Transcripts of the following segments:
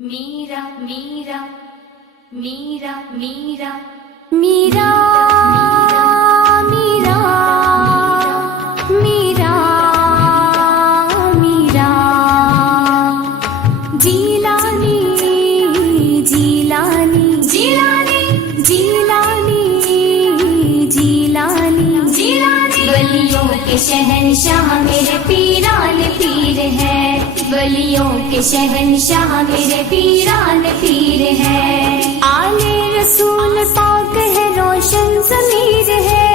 मीरा मीरा मीरा मीरा मीरा मीरा मीरा मीरा जीलानी जीलानी जीलानी जीलानी जीलानी जीलानी वलियों के शहंशाह मेरे पीरान पीर है। वलियों के शहंशाह मेरे पीरान पीर है। आले रसूल पाक है रोशन ज़मीर है।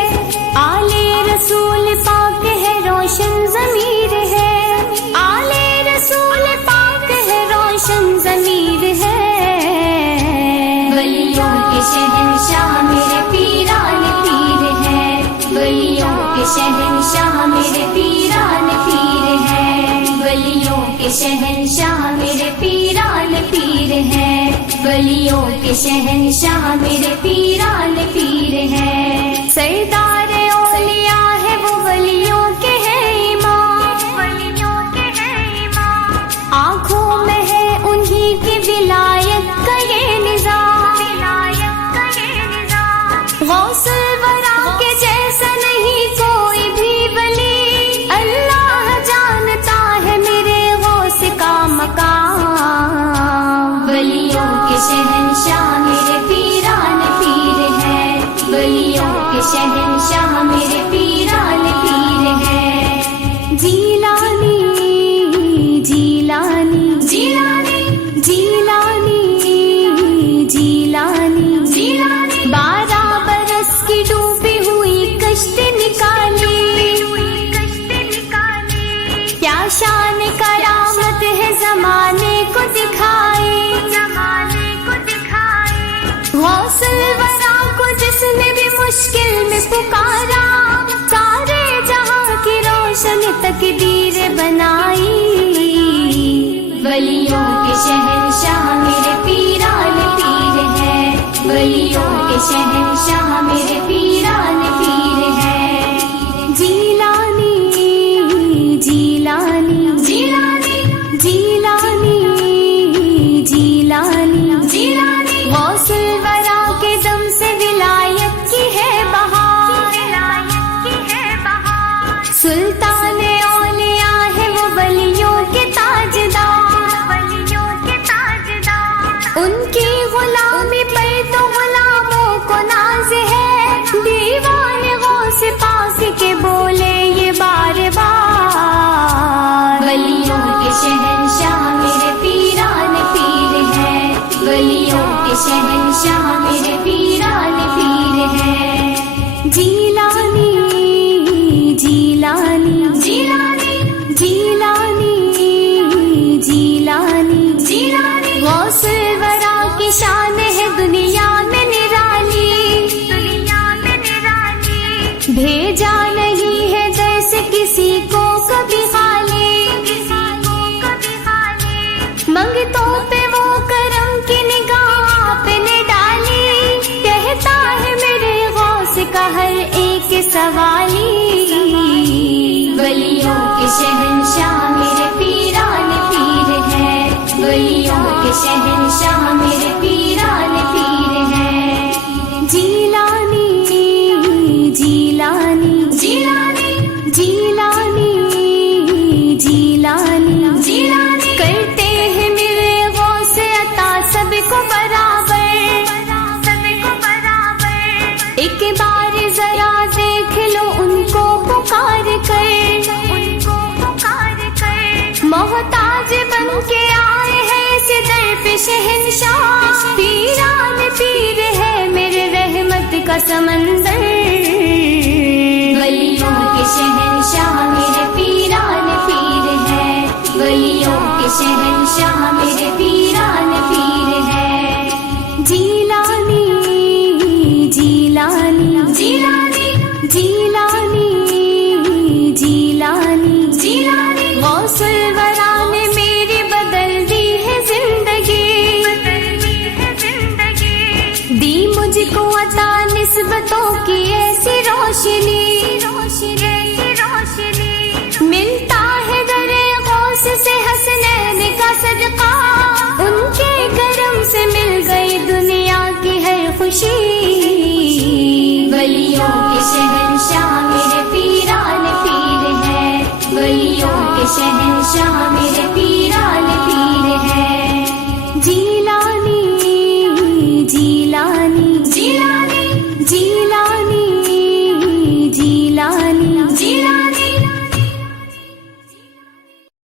आले रसूल पाक है रोशन ज़मीर है। आले रसूल पाक है रोशन ज़मीर है। वलियों के शहंशाह मेरे पीरान पीर है। वलियों के शहंशाह मेरे पीरान पीर है। वलियों के शहंशाह मेरे पीरान पीर है। वलियों के शहंशाह मेरे पीरान पीर है। सरदार औलिया है वो वलियों के है इमाम। वलियों के है इमाम। आँखों में है उन्हीं की विलायत का ये निज़ाम। विलायत का ये निज़ाम। गौसुल वरा के जैसा नहीं कोई भी वली। अल्लाह जानता है मेरे गौस का मकाम। वलियों के शहंशाह मेरे पीरान पीर है। वलियों के शहंशाह मेरे पीरान पीर है। जीलानी जीलानी जीलानी जीलानी जीलानी जीलानी 12 बरस की डूबी हुई कश्ती निकाली। क्या शान करामत है ज़माने को दिखाए। गौसुल वरा को जिसने भी मुश्किल में पुकारा। सारे जहां की रोशन तकदीर बनाई। वलियों के शहंशाह मेरे पीरान पीर है। वलियों के शहंशाह मेरे पीरान पीर है। जीलानी जीलानी जीलानी जीलानी जीलानी जीलानी गौसुल वरा के दम से विलायत की है बहार। सुल्तान औलिया है वो वलियों के ताजदार। उनकी गुलामी पर तो गुलामों को नाज है। दीवान गौस पास के बोले ये बार बार। वलियों के शहंशाह मेरे पीरान पीर है। वलियों के शहंशाह मेरे पीरान पीर है। जीलानी जीलानी जीलानी जीलानी जीलानी जीलानी गौसुल वरा की शान है दुनिया में निराली। भेजा नहीं है जैसे किसी को कभी खाली। मंगतों पे वो करम की निगाह आपने डाली। कहता है मेरे गौस का हर एक सवाली। वलियों के शहंशाह मेरे पीरान पीर है। वलियों के शहंशाह मेरे पीरान पीर है। जीलानी जीलानी जीलानी जीलानी जीलानी जीलानी करते हैं मेरे गौस अता सबको बराबर। एक बार जरा देख लो उनको पुकार कर। मोहताज बन के आए हैं इस दर पे शहंशाह। पीरान पीर है मेरे रहमत का समंदर। वलियों के शहंशाह मेरे पीरान पीर है। वलियों के शहंशाह मेरे पीरान पीर है। जीलानी जीलानी जीलानी जीलानी जीलानी जीलानी गौसुल वरा ने मेरी बदल दी है जिंदगी। दी मुझको अता निस्बतों की शहंशाह